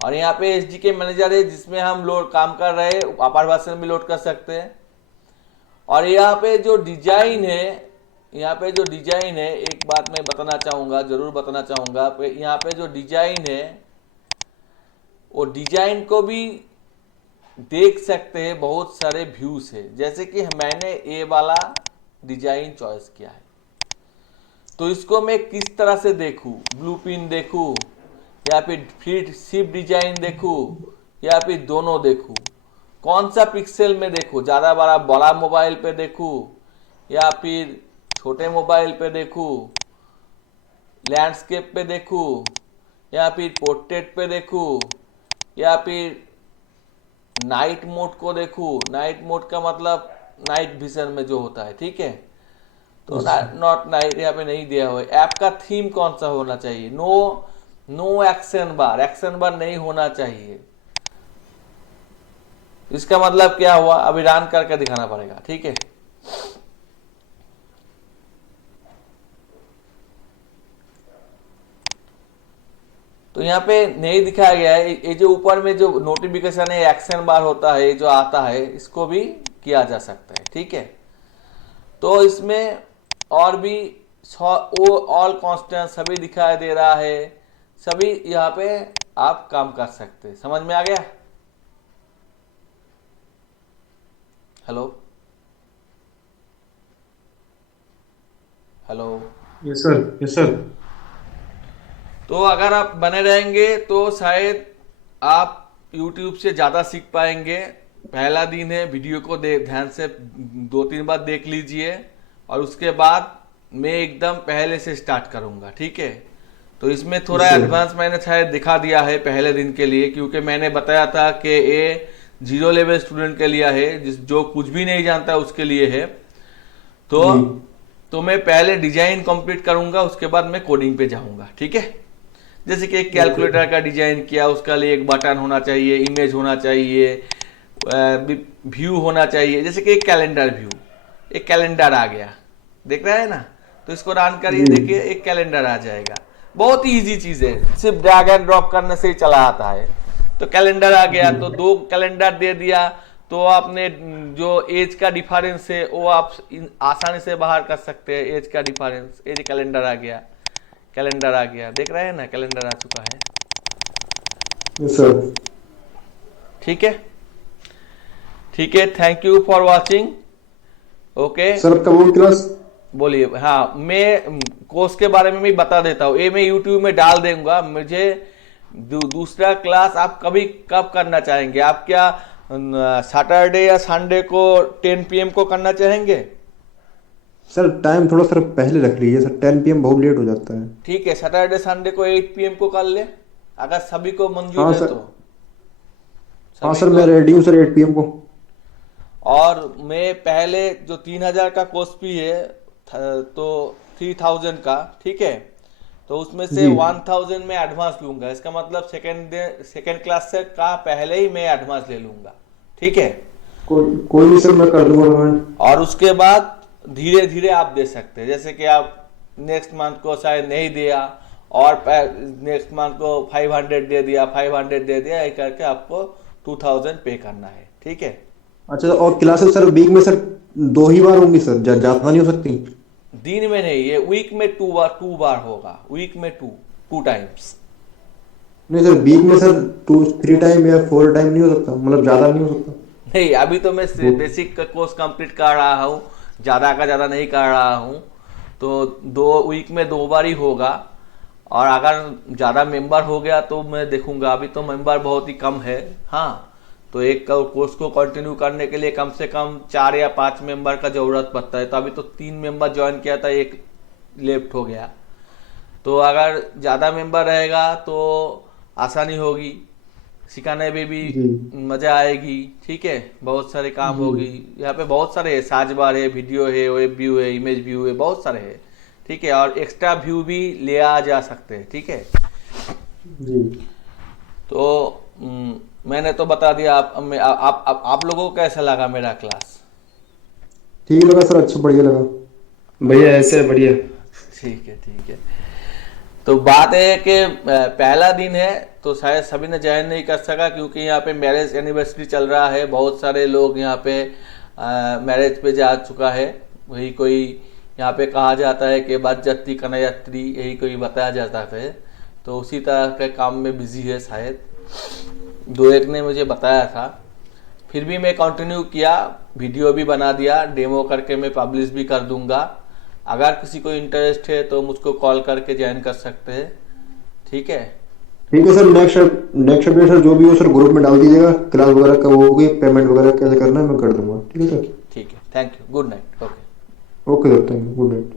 और यहाँ पे एसडीके मैनेजर है जिसमें हम लोड काम कर रहे हैं, अपर वर्जन भी लोड कर सकते हैं। और यहाँ पे जो डिजाइन है, एक बात मैं बताना चाहूंगा, जरूर बताना चाहूंगा, यहाँ पे जो डिजाइन है वो डिजाइन को भी देख सकते हैं, बहुत सारे व्यूज है। जैसे कि मैंने ये वाला डिजाइन चॉइस किया है, तो इसको मैं किस तरह से देखूं, ब्लूप्रिंट देखूं या फिर शिप डिजाइन देखूं या फिर दोनों देखूं, कौन सा पिक्सल में देखूं, ज्यादा बड़ा मोबाइल पे देखूं या फिर छोटे मोबाइल पे देखूं, लैंडस्केप पे देखूं या फिर पोर्ट्रेट पे देखूं या फिर नाइट मोड को देखूं। नाइट मोड का मतलब नाइट विजन में जो होता है, ठीक है। तो नॉट नाइट यहाँ पे नहीं दिया हुआ है। ऐप का थीम कौन सा होना चाहिए, नो एक्शन बार नहीं होना चाहिए। इसका मतलब क्या हुआ, अभी रन करके दिखाना पड़ेगा, ठीक है। तो यहाँ पे नहीं दिखाया गया है, ये जो ऊपर में जो नोटिफिकेशन है, एक्शन बार होता है जो आता है, इसको भी किया जा सकता है, ठीक है। तो इसमें और भी वो ऑल कांस्टेंट सभी दिखाई दे रहा है, सभी यहाँ पे आप काम कर सकते हैं। समझ में आ गया? Hello hello. Yes sir, yes sir. तो अगर आप बने रहेंगे तो शायद आप YouTube से ज़्यादा सीख पाएंगे। पहला दिन है, वीडियो को ध्यान से 2-3 बार देख लीजिए और उसके बाद मैं एकदम पहले से स्टार्ट करूंगा, ठीक है? तो इसमें थोड़ा एडवांस मैंने शायद दिखा दिया है पहले दिन के लिए, क्योंकि मैंने बताया था कि ये 0 लेवल स्टूडेंट के लिए है, जो कुछ भी नहीं जानता उसके लिए है। तो मैं पहले डिजाइन कंप्लीट करूंगा, उसके बाद मैं कोडिंग पे जाऊंगा, ठीक है? जैसे कि एक कैलकुलेटर का डिजाइन किया, उसका लिए एक बटन होना चाहिए, इमेज होना चाहिए, व्यू होना चाहिए। जैसे कि एक कैलेंडर व्यू, एक कैलेंडर आ गया, देख रहा है ना? तो इसको रन करिए, देखिए एक कैलेंडर आ जाएगा। बहुत ही इजी चीज है, सिर्फ ड्रैग एंड ड्रॉप करने से ही चला आता है। तो कैलेंडर आ गया, तो 2 कैलेंडर दे दिया, तो आपने जो एज का डिफरेंस है वो आप आसानी से बाहर कर सकते हैं। एज का डिफरेंस, एज कैलेंडर आ गया, कैलेंडर आ गया, देख रहे हैं ना? कैलेंडर आ चुका है। Yes sir. ठीक है, ठीक है। Thank you for watching. Okay sir कब होगी क्लास? बोलिए। हाँ, मैं कोर्स के बारे में भी बता देता हूँ, ये मैं यूट्यूब में डाल दूंगा। मुझे दूसरा क्लास आप कब करना चाहेंगे? आप क्या सैटरडे या संडे को 10 PM को करना चाहेंगे? सर टाइम थोड़ा सर पहले रख लीजिए सर, 10 PM बहुत लेट हो जाता है। ठीक है, सैटरडे संडे को 8 PM को कर ले, अगर सभी को मंजूर हाँ है सर। तो। हाँ सभी सर, को। मैं रेडी हूँ सर 8 PM को। और मैं पहले जो 3000 का कोर्स भी है, तो 3000 का, ठीक है? तो उसमें से 1000 में एडवांस लूंगा। इसका मतलब सेकेंड क्लास से का पहले ही मैं एडवांस ले लूंगा, ठीक है? कोई नहीं सर, मैं कर दूंगा पेमेंट। और उसके बाद धीरे धीरे आप दे सकते हैं। जैसे कि आप नेक्स्ट मंथ को शायद नहीं दिया और नेक्स्ट मंथ को 500 दे दिया, 500 दे दिया, ये करके आपको 2000 पे करना है, ठीक है? अच्छा, और क्लासेस सर वीक में सर 2 ही बार होंगी सर, ज्यादा नहीं हो सकती? दिन में नहीं, ये वीक में 2 बार होगा। वीक में 2 टाइम्स। नहीं सर, वीक में सर 2-3 टाइम या 4 टाइम नहीं हो सकता? मतलब ज्यादा नहीं हो सकता? नहीं, अभी तो मैं बेसिक का कोर्स कंप्लीट कर रहा हूँ, ज़्यादा का ज़्यादा नहीं कर रहा हूँ। तो 2 वीक में 2 बार ही होगा। और अगर ज़्यादा मेंबर हो गया तो मैं देखूंगा। अभी तो मेंबर बहुत ही कम है। हाँ, तो एक कोर्स को कंटिन्यू करने के लिए कम से कम 4 या 5 मेंबर का ज़रूरत पड़ता है। तो अभी तो 3 मेंबर ज्वाइन किया था, 1 लेफ्ट हो गया। तो अगर ज़्यादा मेंबर रहेगा तो आसानी होगी, सिखाने में भी मज़ा आएगी, ठीक है? बहुत सारे काम होगी। यहाँ पे बहुत सारे है, सार्च बार है, वीडियो है, वेब व्यू है, इमेज व्यू है, बहुत सारे है, ठीक है? और एक्स्ट्रा व्यू भी ले आ जा सकते हैं, ठीक है? जी। तो मैंने तो बता दिया। आप लोगों को कैसा लगा मेरा क्लास? ठीक लगा सर, अच्छा बढ़िया लगा। बढ़िया, ऐसे बढ़िया। ठीक है, ठीक है। तो बात है कि पहला दिन है तो शायद सभी ने ज्वाइन नहीं कर सका, क्योंकि यहाँ पे मैरिज एनिवर्सरी चल रहा है। बहुत सारे लोग यहाँ पे मैरिज पे जा चुका है। वही कोई यहाँ पे कहा जाता है कि बरयात्री कन्यायात्री, यही कोई बताया जाता है। तो उसी तरह के काम में बिजी है शायद, 2-1 ने मुझे बताया था। फिर भी मैं कंटिन्यू किया, वीडियो भी बना दिया, डेमो करके मैं पब्लिश भी कर दूंगा। अगर किसी को इंटरेस्ट है तो मुझको कॉल करके ज्वाइन कर सकते हैं, ठीक है? ठीक है सर, नेक्स्ट अपडेट सर जो भी हो सर ग्रुप में डाल दीजिएगा। क्लास वगैरह कब होगी, पेमेंट वगैरह कैसे करना है मैं कर दूंगा, ठीक है सर? ठीक है, thank you, good night. Okay okay sir, thank you, good night.